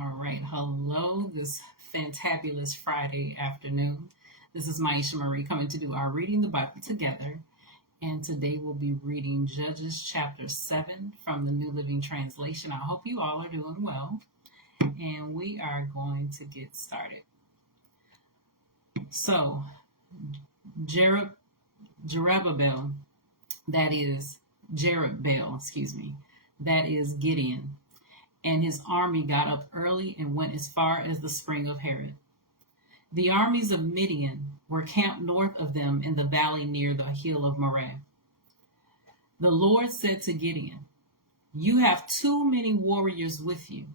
All right. Hello, this fantabulous Friday afternoon. This is Maisha Marie coming to do our Reading the Bible together. And today we'll be reading Judges chapter 7 from the New Living Translation. I hope you all are doing well. And we are going to get started. So, Jerubbaal, that is Gideon, and his army got up early and went as far as the spring of Harod. The armies of Midian were camped north of them in the valley near the hill of Moreh. The Lord said to Gideon, "You have too many warriors with you.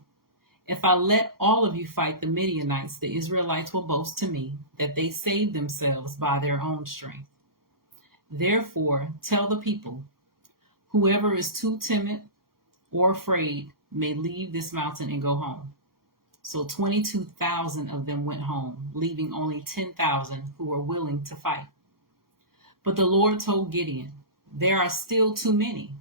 If I let all of you fight the Midianites, the Israelites will boast to me that they saved themselves by their own strength. Therefore, tell the people, whoever is too timid or afraid may leave this mountain and go home." So 22,000 of them went home, leaving only 10,000 who were willing to fight. But the Lord told Gideon, "There are still too many.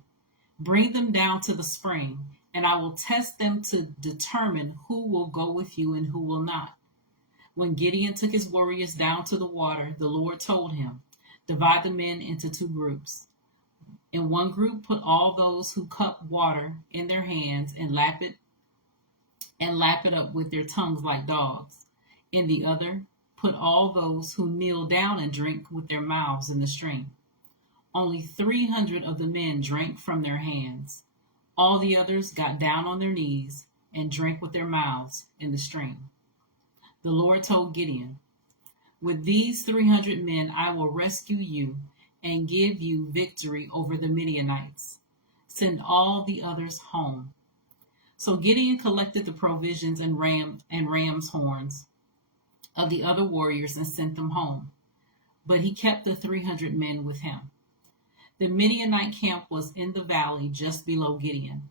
Bring them down to the spring, and I will test them to determine who will go with you and who will not." When Gideon took his warriors down to the water, the Lord told him, "Divide the men into two groups. In one group, put all those who cup water in their hands and lap it up with their tongues like dogs. In the other, put all those who kneel down and drink with their mouths in the stream." Only 300 of the men drank from their hands. All the others got down on their knees and drank with their mouths in the stream. The Lord told Gideon, "With these 300 men I will rescue you and give you victory over the Midianites. Send all the others home." So Gideon collected the provisions and ram's horns of the other warriors and sent them home. But he kept the 300 men with him. The Midianite camp was in the valley just below Gideon.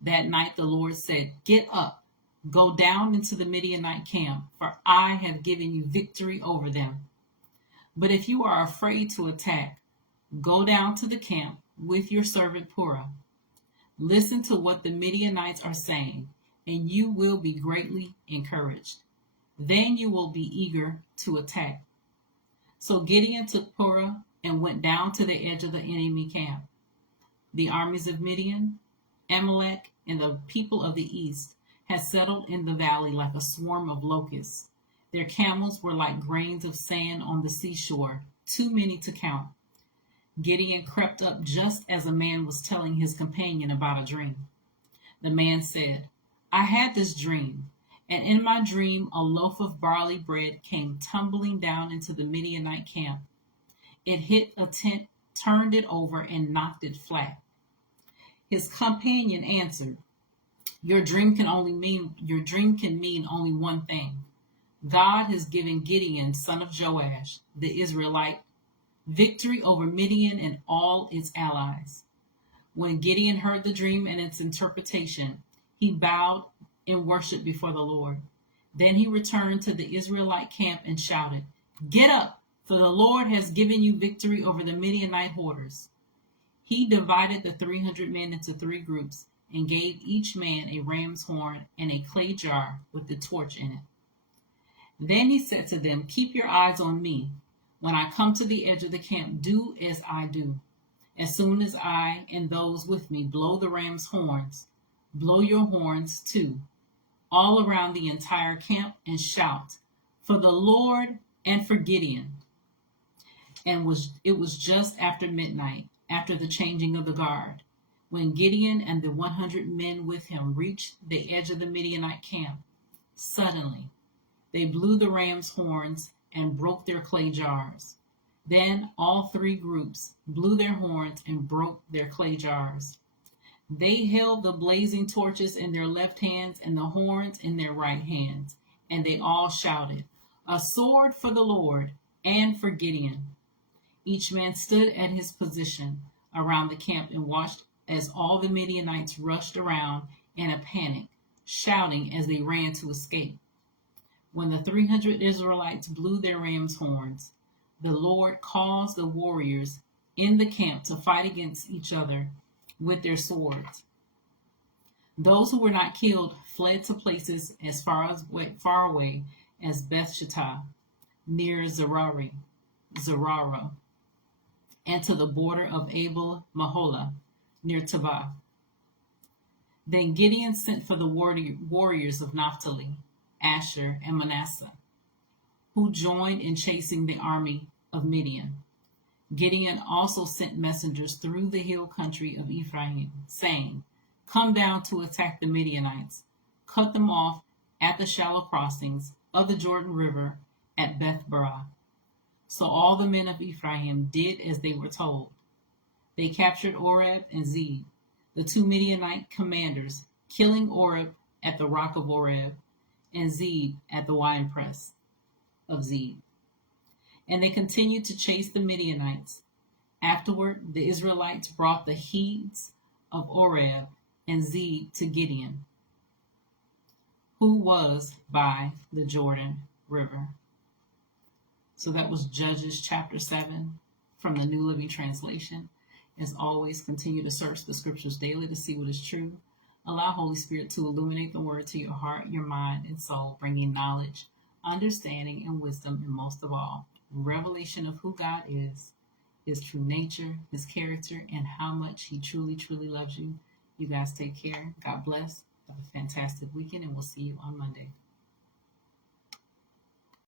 That night the Lord said, "Get up, go down into the Midianite camp, for I have given you victory over them. But if you are afraid to attack, go down to the camp with your servant Purah. Listen to what the Midianites are saying, and you will be greatly encouraged. Then you will be eager to attack." So Gideon took Purah and went down to the edge of the enemy camp. The armies of Midian, Amalek, and the people of the east had settled in the valley like a swarm of locusts. Their camels were like grains of sand on the seashore, too many to count. Gideon crept up just as a man was telling his companion about a dream. The man said, "I had this dream, and in my dream a loaf of barley bread came tumbling down into the Midianite camp. It hit a tent, turned it over, and knocked it flat." His companion answered, Your dream can mean only one thing. God has given Gideon, son of Joash, the Israelite, victory over Midian and all its allies. When Gideon heard the dream and its interpretation, he bowed in worship before the Lord. Then he returned to the Israelite camp and shouted, "Get up, for the Lord has given you victory over the Midianite hordes." He divided the 300 men into three groups and gave each man a ram's horn and a clay jar with the torch in it. Then he said to them, "Keep your eyes on me. When I come to the edge of the camp, do as I do. As soon as I and those with me blow the ram's horns, blow your horns too, all around the entire camp, and shout, 'For the Lord and for Gideon.'" It was just after midnight, after the changing of the guard, when Gideon and the 100 men with him reached the edge of the Midianite camp. Suddenly, they blew the ram's horns and broke their clay jars. Then all three groups blew their horns and broke their clay jars. They held the blazing torches in their left hands and the horns in their right hands, and they all shouted, "A sword for the Lord and for Gideon." Each man stood at his position around the camp and watched as all the Midianites rushed around in a panic, shouting as they ran to escape. When the 300 Israelites blew their ram's horns, the Lord caused the warriors in the camp to fight against each other with their swords. Those who were not killed fled to places as far away as Beth Shittah, near Zerara, and to the border of Abel Mahola, near Tabah. Then Gideon sent for the warriors of Naphtali, Asher, and Manasseh, who joined in chasing the army of Midian. Gideon also sent messengers through the hill country of Ephraim, saying, "Come down to attack the Midianites. Cut them off at the shallow crossings of the Jordan River at Beth Barah." So all the men of Ephraim did as they were told. They captured Oreb and Zeb, the two Midianite commanders, killing Oreb at the rock of Oreb and Zeb at the winepress of Zeb. And they continued to chase the Midianites. Afterward, the Israelites brought the heads of Oreb and Zeb to Gideon, who was by the Jordan River. So that was Judges chapter 7 from the New Living Translation. As always, continue to search the scriptures daily to see what is true. Allow Holy Spirit to illuminate the word to your heart, your mind, and soul, bringing knowledge, understanding, and wisdom, and most of all, revelation of who God is, his true nature, his character, and how much he truly, truly loves you. You guys take care. God bless. Have a fantastic weekend, and we'll see you on Monday.